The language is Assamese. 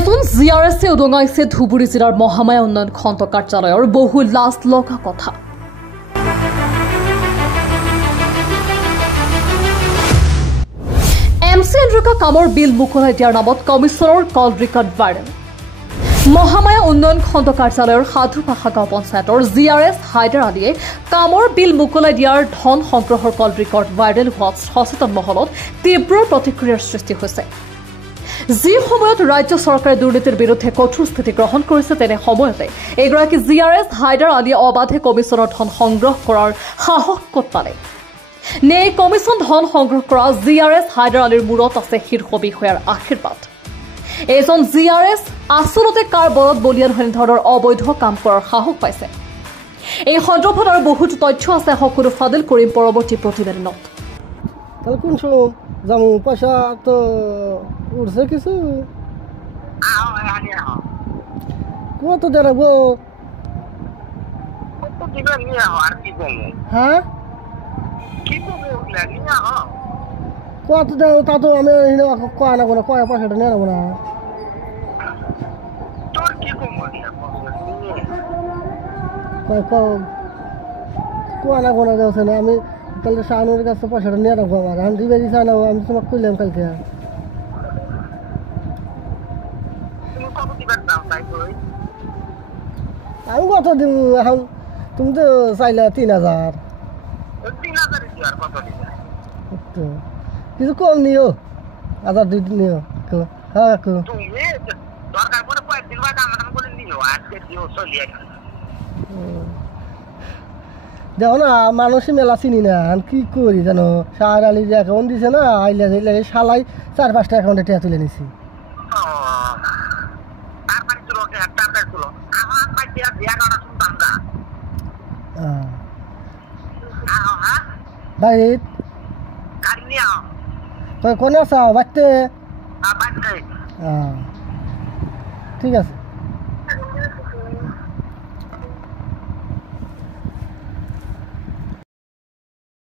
এজন জিআৰএছে উদঙাইছে ধুবুৰী জিলাৰ মহামায়া উন্নয়ন খণ্ড কাৰ্যালয়ৰ বহু লাজ লগা কথা। এমচি এন্দ্ৰিকা কামৰ বিল মুকলাই দিয়াৰ নামত কমিছনৰ কল ৰেকৰ্ড ভাইৰেল। মহামায়া উন্নয়ন খণ্ড কাৰ্যালয়ৰ সাধুপাশা গাঁও পঞ্চায়তৰ জিআৰএছ হাইদাৰ আলীয়ে কামৰ বিল মুকলাই দিয়াৰ ধন সংগ্ৰহৰ কল ৰেকৰ্ড ভাইৰেল হোৱাত সচেতন মহলত তীব্ৰ প্ৰতিক্ৰিয়াৰ সৃষ্টি হৈছে। যি সময়ত ৰাজ্য চৰকাৰে দুৰ্নীতিৰ বিৰুদ্ধে কঠোৰ স্থিতি গ্ৰহণ কৰিছে তেনে সময়তে এগৰাকী জিআৰএছ হাইদাৰ আলীয়ে অবাধে কমিছনৰ ধন সংগ্ৰহ কৰাৰ সাহস ক'ত পালে? নে এই কমিছন ধন সংগ্ৰহ কৰা জিআৰএছ হাইদাৰ আলীৰ মূৰত আছে শীৰ্ষ বিষয়াৰ আশীৰ্বাদ? এজন জিআৰএছ আচলতে কাৰ বলত বলিয়ান হৈ ধৰণৰ অবৈধ কাম কৰাৰ সাহস পাইছে? এই সন্দৰ্ভত আৰু বহুতো তথ্য আছে, সকলো ফাদিল কৰিম পৰৱৰ্তী প্ৰতিবেদনত। যাম পয়সা তো উঠছে কিছু কত দেখাবো হ্যাঁ কত দেব তা তো আমি কয় না কোনো কয় পয়সাটা নিয়ে নেবো না কয় না কোনো দেওয়া না আমি তাহলে শাহানুর কাছে পয়সাটা নিয়ে রাখবো আমার আমি দিবে দিচ্ছি না আমি তোমাকে কইলাম কালকে আমি কত দিব এখন তুমি তো চাইলে ৩,০০০ কিছু কম নিও ১,০০০ নিও হ্যাঁ দেখো না মানুষই মেলা চিনি না কি করি জানো শাহর আলী যে অ্যাকাউন্ট দিছে না আইলে শালাই ৪-৫টা অ্যাকাউন্টে টাকা তুলে নিছি ভাই কোনে আছো বাড়তে ঠিক আছে।